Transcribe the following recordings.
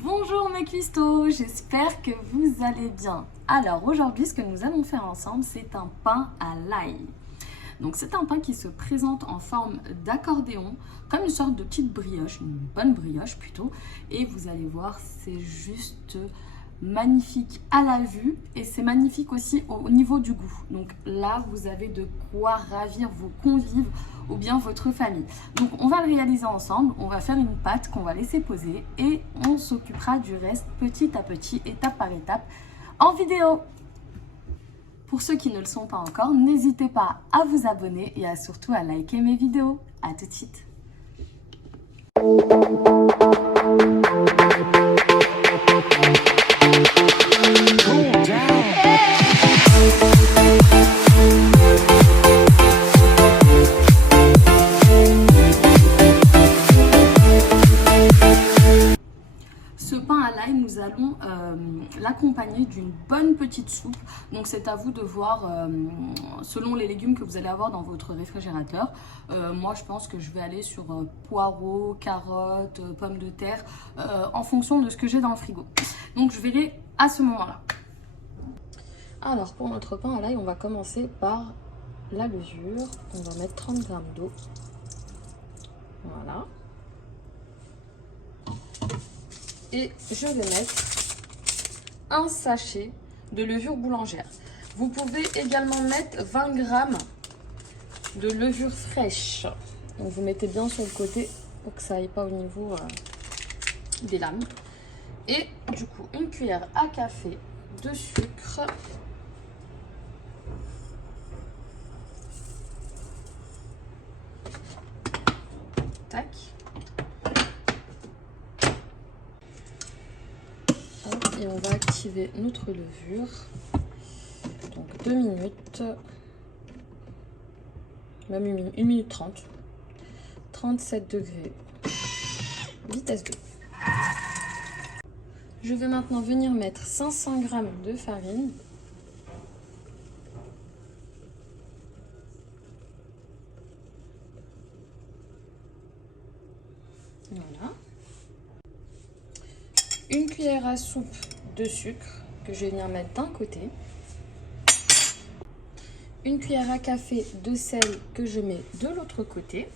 Bonjour mes cuistots, j'espère que vous allez bien. Alors aujourd'hui, ce que nous allons faire ensemble, c'est un pain à l'ail. Donc c'est un pain qui se présente en forme d'accordéon, comme une sorte de petite brioche, une bonne brioche plutôt. Et vous allez voir, c'est juste magnifique à la vue et c'est magnifique aussi au niveau du goût. Donc là, vous avez de quoi ravir vos convives ou bien votre famille. Donc on va le réaliser ensemble, on va faire une pâte qu'on va laisser poser et on s'occupera du reste petit à petit, étape par étape, en vidéo. Pour ceux qui ne le sont pas encore, n'hésitez pas à vous abonner et surtout à liker mes vidéos. À tout de suite. Ce pain à l'ail, nous allons l'accompagner d'une bonne petite soupe. Donc c'est à vous de voir selon les légumes que vous allez avoir dans votre réfrigérateur. Moi je pense que je vais aller sur poireaux, carottes, pommes de terre, en fonction de ce que j'ai dans le frigo. Donc je verrai à ce moment-là. Alors pour notre pain à l'ail, on va commencer par la levure. On va mettre 30 g d'eau. Voilà. Et je vais mettre un sachet de levure boulangère. Vous pouvez également mettre 20 g de levure fraîche. Donc vous mettez bien sur le côté pour que ça aille pas au niveau des lames. Et du coup, une cuillère à café de sucre. Tac. Et on va activer notre levure. Donc 2 minutes, même 1 minute 30, 37 degrés, vitesse 2. Je vais maintenant venir mettre 500 g de farine. Voilà. Une cuillère à soupe de sucre que je vais venir mettre d'un côté. Une cuillère à café de sel que je mets de l'autre côté.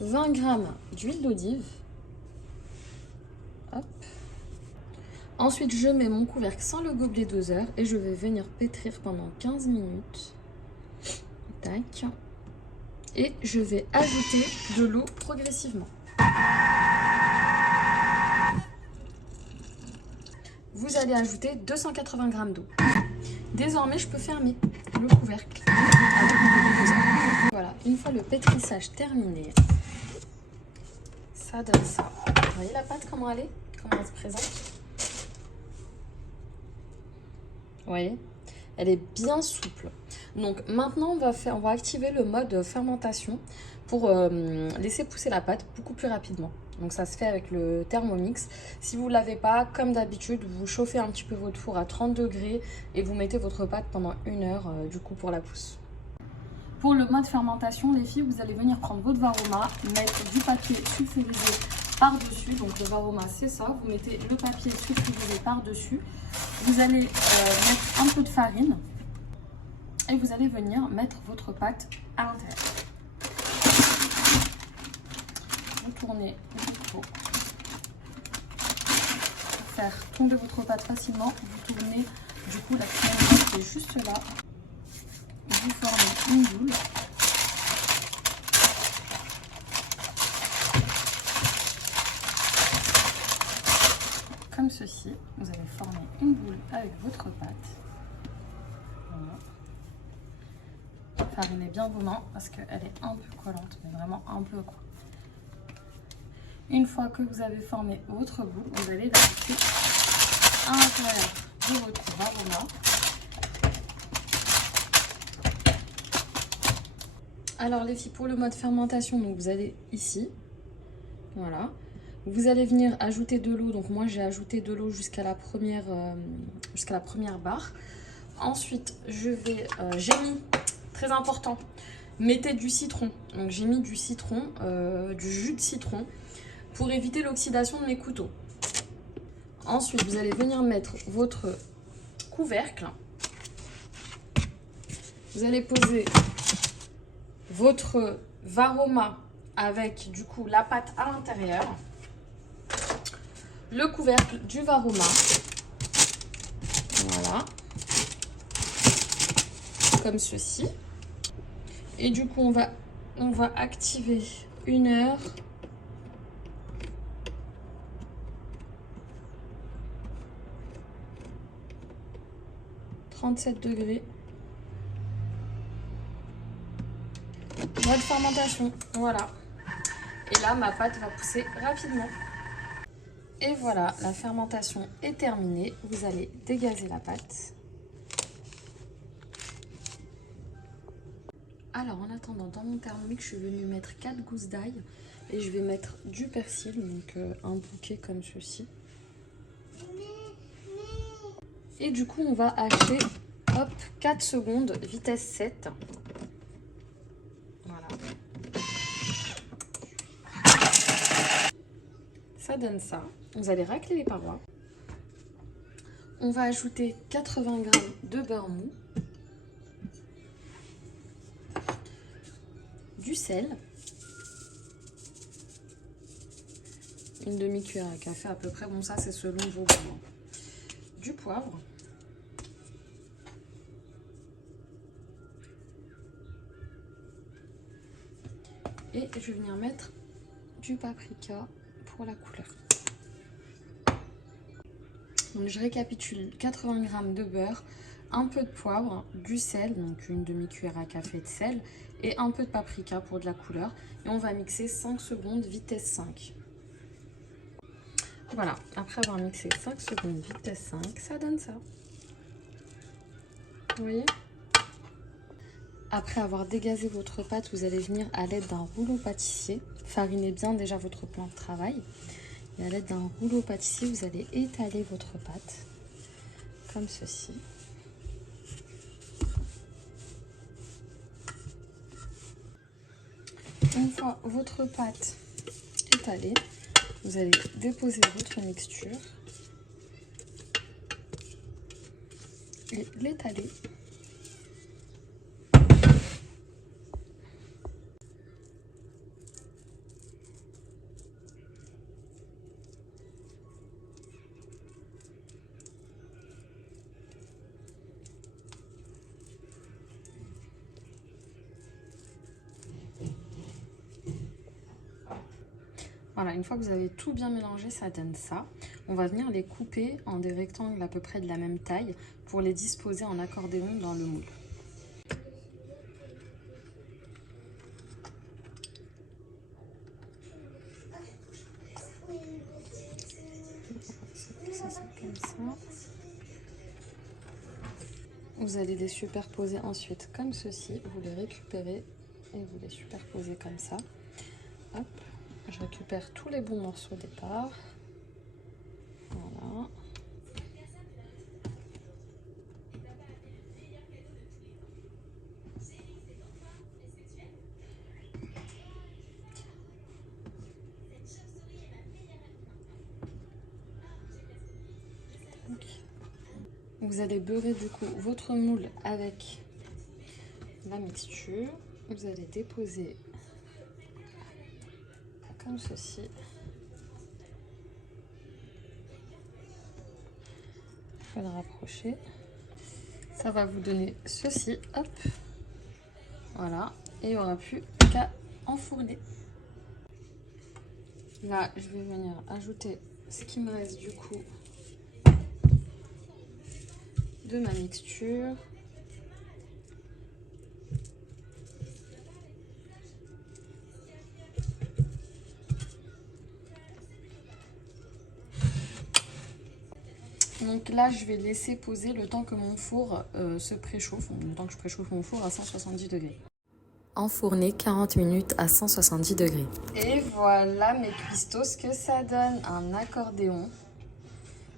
20 g d'huile d'olive. Hop. Ensuite, je mets mon couvercle sans le gobelet doseur et je vais venir pétrir pendant 15 minutes. Tac. Et je vais ajouter de l'eau progressivement. Vous allez ajouter 280 g d'eau. Désormais, je peux fermer le couvercle avec mon gobelet doseur. Voilà, une fois le pétrissage terminé, ça donne ça. Vous voyez la pâte, comment elle est? Comment elle se présente? Vous voyez? Elle est bien souple. Donc maintenant, on va activer le mode fermentation pour laisser pousser la pâte beaucoup plus rapidement. Donc ça se fait avec le Thermomix. Si vous ne l'avez pas, comme d'habitude, vous chauffez un petit peu votre four à 30 degrés et vous mettez votre pâte pendant 1 heure du coup pour la pousse. Pour le mode fermentation, les filles, vous allez venir prendre votre varoma, mettre du papier sulfurisé par-dessus. Donc le varoma, c'est ça. Vous mettez le papier sulfurisé par-dessus. Vous allez mettre un peu de farine et vous allez venir mettre votre pâte à l'intérieur. Vous tournez le pour faire tomber votre pâte facilement. Vous tournez du coup la cuillère qui est juste là. Vous formez une boule. Comme ceci, vous allez former une boule avec votre pâte. Voilà. Farinez bien vos mains parce qu'elle est un peu collante, mais vraiment un peu quoi. Une fois que vous avez formé votre boule, vous allez l'ajouter à l'intérieur de votre varoma. Alors les filles, pour le mode fermentation, donc vous allez ici, voilà. Vous allez venir ajouter de l'eau. Donc moi j'ai ajouté de l'eau jusqu'à la première barre. Ensuite j'ai mis, très important, mettez du citron. Donc j'ai mis du citron, du jus de citron, pour éviter l'oxydation de mes couteaux. Ensuite, vous allez venir mettre votre couvercle. Vous allez poser votre varoma avec du coup la pâte à l'intérieur, le couvercle du varoma, voilà, comme ceci. Et du coup, on va activer 1 heure. 37 degrés. Mode fermentation, voilà. Et là, ma pâte va pousser rapidement. Et voilà, la fermentation est terminée. Vous allez dégazer la pâte. Alors, en attendant, dans mon thermomix, je suis venue mettre 4 gousses d'ail. Et je vais mettre du persil, donc un bouquet comme ceci. Et du coup, on va hacher, hop, 4 secondes, vitesse 7. Voilà. Ça donne ça. Vous allez racler les parois. On va ajouter 80 g de beurre mou, du sel, une demi-cuillère à café à peu près, bon ça c'est selon vos goûts, du poivre, et je vais venir mettre du paprika pour la couleur. Donc je récapitule, 80 g de beurre, un peu de poivre, du sel, donc une demi-cuillère à café de sel, et un peu de paprika pour de la couleur. Et on va mixer 5 secondes, vitesse 5. Voilà, après avoir mixé 5 secondes, vitesse 5, ça donne ça. Vous voyez? Après avoir dégazé votre pâte, vous allez venir à l'aide d'un rouleau pâtissier. Farinez bien déjà votre plan de travail. Et à l'aide d'un rouleau pâtissier, vous allez étaler votre pâte, comme ceci. Une fois votre pâte étalée, vous allez déposer votre mixture et l'étaler. Voilà, une fois que vous avez tout bien mélangé, ça donne ça. On va venir les couper en des rectangles à peu près de la même taille pour les disposer en accordéon dans le moule. Comme ça. Vous allez les superposer ensuite comme ceci. Vous les récupérez et vous les superposez comme ça. Hop. Je récupère tous les bons morceaux au départ. Voilà. Vous allez beurrer du coup votre moule avec la mixture. Vous allez déposer comme ceci. Je vais le rapprocher. Ça va vous donner ceci. Hop. Voilà. Et il n'y aura plus qu'à enfourner. Là, je vais venir ajouter ce qui me reste du coup de ma mixture. Donc là, je vais laisser poser le temps que mon four se préchauffe, le temps que je préchauffe mon four à 170 degrés. Enfourner 40 minutes à 170 degrés. Et voilà mes cuistots, ce que ça donne, un accordéon.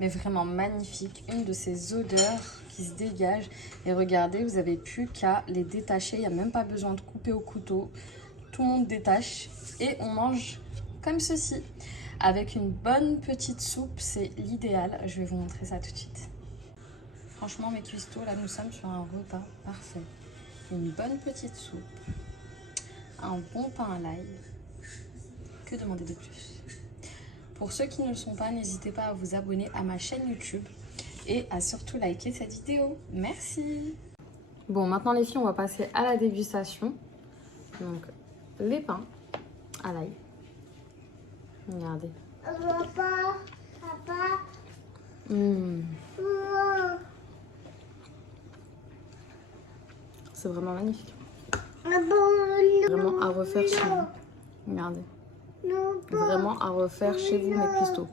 mais vraiment magnifique. Une de ces odeurs qui se dégagent. Et regardez, vous n'avez plus qu'à les détacher. Il n'y a même pas besoin de couper au couteau. Tout le monde détache et on mange comme ceci. Avec une bonne petite soupe, c'est l'idéal. Je vais vous montrer ça tout de suite. Franchement, mes cuistots, là, nous sommes sur un repas parfait. Une bonne petite soupe, un bon pain à l'ail. Que demander de plus? Pour ceux qui ne le sont pas, n'hésitez pas à vous abonner à ma chaîne YouTube et à surtout liker cette vidéo. Merci. Bon, maintenant les filles, on va passer à la dégustation. Donc, les pains à l'ail. Regardez. Papa. C'est vraiment magnifique. Non. Vraiment à refaire chez vous. Regardez. Vraiment à refaire chez vous, mes cuistots.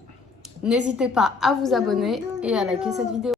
N'hésitez pas à vous abonner et à liker cette vidéo.